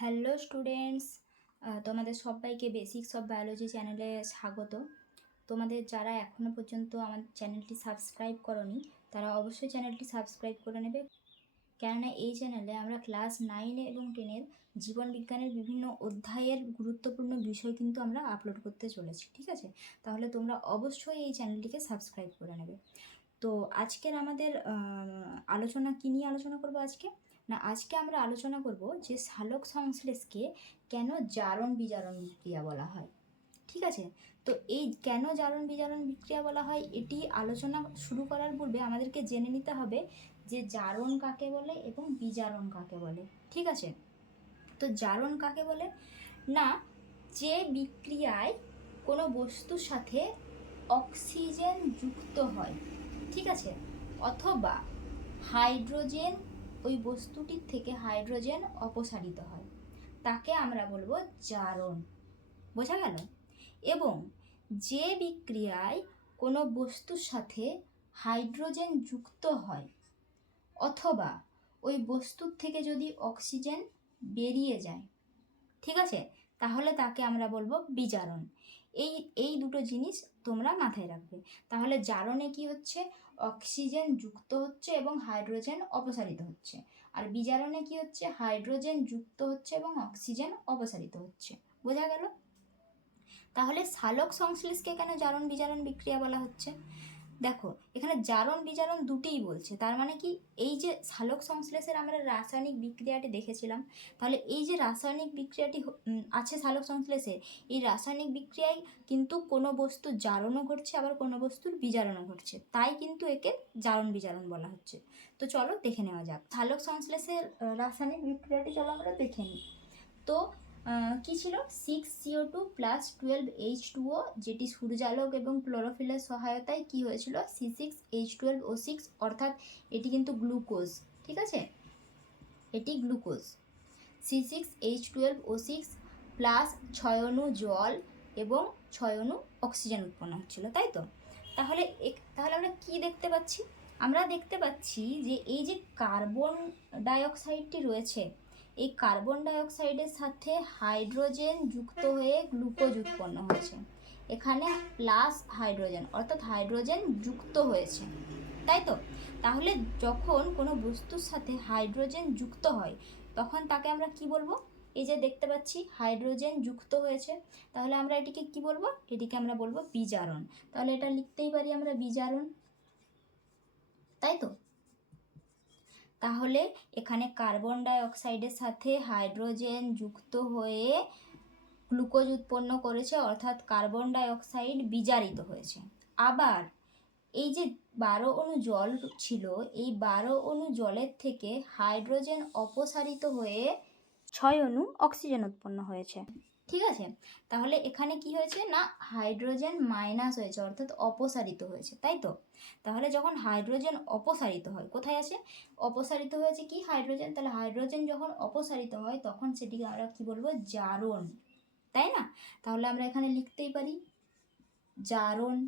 Hello students তোমাদের সবাইকে basics of biology চ্যানেলে স্বাগত। তোমাদের যারা এখনও পর্যন্ত আমার চ্যানেলটি সাবস্ক্রাইব করনি, তারা অবশ্যই চ্যানেলটি সাবস্ক্রাইব করে নেবে। কেননা এই চ্যানেলে আমরা ক্লাস নাইনে এবং টেনের জীবন বিজ্ঞানের বিভিন্ন অধ্যায়ের গুরুত্বপূর্ণ বিষয় কিন্তু আমরা আপলোড করতে চলেছি, ঠিক আছে? তাহলে তোমরা অবশ্যই এই চ্যানেলটিকে সাবস্ক্রাইব করে নেবে। তো আজকের আমাদের আলোচনা কী নিয়ে আলোচনা করব আজকে? না, আজকে আমরা আলোচনা করব যে সালোক সংশ্লেষকে কেন জারণ বিজারণ বিক্রিয়া বলা হয়। ঠিক আছে? তো এই কেন জারণ বিজারণ বিক্রিয়া বলা হয়, এটি আলোচনা শুরু করার পূর্বে আমাদেরকে জেনে নিতে হবে যে জারণ কাকে বলে এবং বিজারণ কাকে বলে। ঠিক আছে? তো জারণ কাকে বলে? না, যে বিক্রিয়ায় কোনো বস্তুর সাথে অক্সিজেন যুক্ত হয় ঠিক আছে? অথবা হাইড্রোজেন ওই বস্তুটির থেকে হাইড্রোজেন অপসারিত হয়। তাকে আমরা বলব জারণ। বোঝা গেল? এবং যে বিক্রিয়ায় কোনো বস্তুর সাথে হাইড্রোজেন যুক্ত হয়, অথবা ওই বস্তুর থেকে যদি অক্সিজেন বেরিয়ে যায়, ঠিক আছে? তাহলে তাকে আমরা বলব বিজারণ। এই এই দুটো জিনিস তোমরা মাথায় রাখবে। তাহলে জারণে কি হচ্ছে? অক্সিজেন যুক্ত হচ্ছে এবং হাইড্রোজেন অপসারিত হচ্ছে। আর বিজারণে কি হচ্ছে? হাইড্রোজেন যুক্ত হচ্ছে এবং অক্সিজেন অপসারিত হচ্ছে। বোঝা গেল? তাহলে সালোক সংশ্লেষকে কেন জারণ বিজারণ বিক্রিয়া বলা হচ্ছে? দেখো, এখানে জারণ বিজারণ দুটিই বলছে। তার মানে কি? এই যে সালোক সংশ্লেষের আমরা রাসায়নিক বিক্রিয়াটি দেখেছিলাম, তাহলে এই যে রাসায়নিক বিক্রিয়াটি আছে সালোক সংশ্লেষে, এই রাসায়নিক বিক্রিয়ায় কিন্তু কোনো বস্তু জারণও ঘটছে, আবার কোনো বস্তুর বিজারণও ঘটছে। তাই কিন্তু একে জারণ বিজারণ বলা হচ্ছে। তো চলো দেখে নেওয়া যাক। সালোক সংশ্লেষের রাসায়নিক বিক্রিয়াটি চলো আমরা দেখে নিই। তো কি ছিল? Six C O two plus twelve H two O যেটি সূর্যালোক এবং ক্লোরোফিলের সহায়তায় কি হয়েছিল? C six H twelve O six অর্থাৎ এটি কিন্তু গ্লুকোজ ঠিক আছে? এটি glucose C six H twelve O six plus ছয় অণু জল এবং ছয় অণু অক্সিজেন উৎপন্ন হচ্ছিল, তাই তো? তাহলে তাহলে আমরা কি দেখতে পাচ্ছি? আমরা দেখতে পাচ্ছি যে এই যে কার্বন ডাইঅক্সাইডটি রয়েছে এই কার্বন ডাইঅক্সাইডের সাথে হাইড্রোজেন যুক্ত হয়ে গ্লুকোজ উৎপন্ন হয়েছে। এখানে প্লাস হাইড্রোজেন অর্থাৎ হাইড্রোজেন যুক্ত হয়েছে। তাই তো? তাহলে যখন কোনো বস্তুর সাথে হাইড্রোজেন যুক্ত হয়, তখন তাকে আমরা কি বলব? এই যে দেখতে পাচ্ছি হাইড্রোজেন যুক্ত হয়েছে। তাহলে আমরা এটিকে কি বলব? এটিকে আমরা বলব বিজারণ। তাহলে এটা লিখতেই পারি আমরা বিজারণ। তাই তো? তাহলে এখানে কার্বন ডাই অক্সাইডের সাথে হাইড্রোজেন যুক্ত হয়ে গ্লুকোজ উৎপন্ন করেছে, অর্থাৎ কার্বন ডাই অক্সাইড বিজারিত হয়েছে। আবার এই যে বারো অণু জল ছিল, এই বারো অণু জলের থেকে হাইড্রোজেন অপসারিত হয়ে ছয় অণু অক্সিজেন উৎপন্ন হয়েছে। ঠিক আছে? তাহলে এখানে কি হয়েছে না হাইড্রোজেন মাইনাস হয়েছে, অর্থাৎ অপসারিত হয়েছে, তাই তো? তাহলে যখন হাইড্রোজেন অপসারিত হয়, কোথায় আছে? অপসারিত হয়েছে কি হাইড্রোজেন? তাহলে হাইড্রোজেন যখন অপসারিত হয়, তখন সেটিকে আমরা কি বলব? জারণ, তাই না? তাহলে আমরা এখানে লিখতেই পারি, জারণ।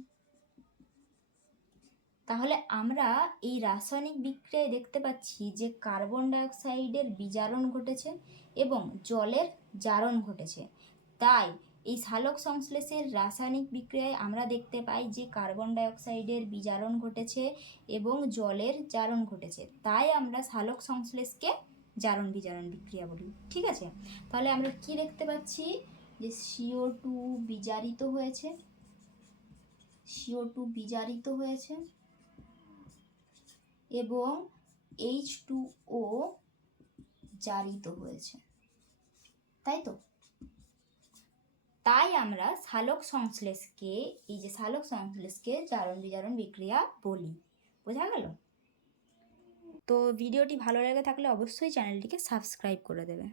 তাহলে আমরা এই রাসায়নিক বিক্রিয়ায় দেখতে পাচ্ছি যে কার্বন ডাইঅক্সাইডের বিজারণ ঘটেছে এবং জলের জারণ ঘটেছে। তাই এই সালোক সংশ্লেষের রাসায়নিক বিক্রিয়ায় আমরা দেখতে পাই যে কার্বন ডাইঅক্সাইডের বিজারণ ঘটেছে এবং জলের জারণ ঘটেছে। তাই আমরা সালোক সংশ্লেষকে জারণ বিজারণ বিক্রিয়া বলি। ঠিক আছে? তাহলে আমরা কি দেখতে পাচ্ছি? যে সিও টু বিজারিত হয়েছে। সিও টু বিজারিত হয়েছে এবং এইচ টু ও জারিত হয়েছে। তাই তো? তাই আমরা সালোক সংশ্লেষকে, এই যে সালোক সংশ্লেষকে জারণ বিজারণ বিক্রিয়া বলি। বোঝা গেল? তো ভিডিওটি ভালো লেগে থাকলে অবশ্যই চ্যানেলটিকে সাবস্ক্রাইব করে দেবে।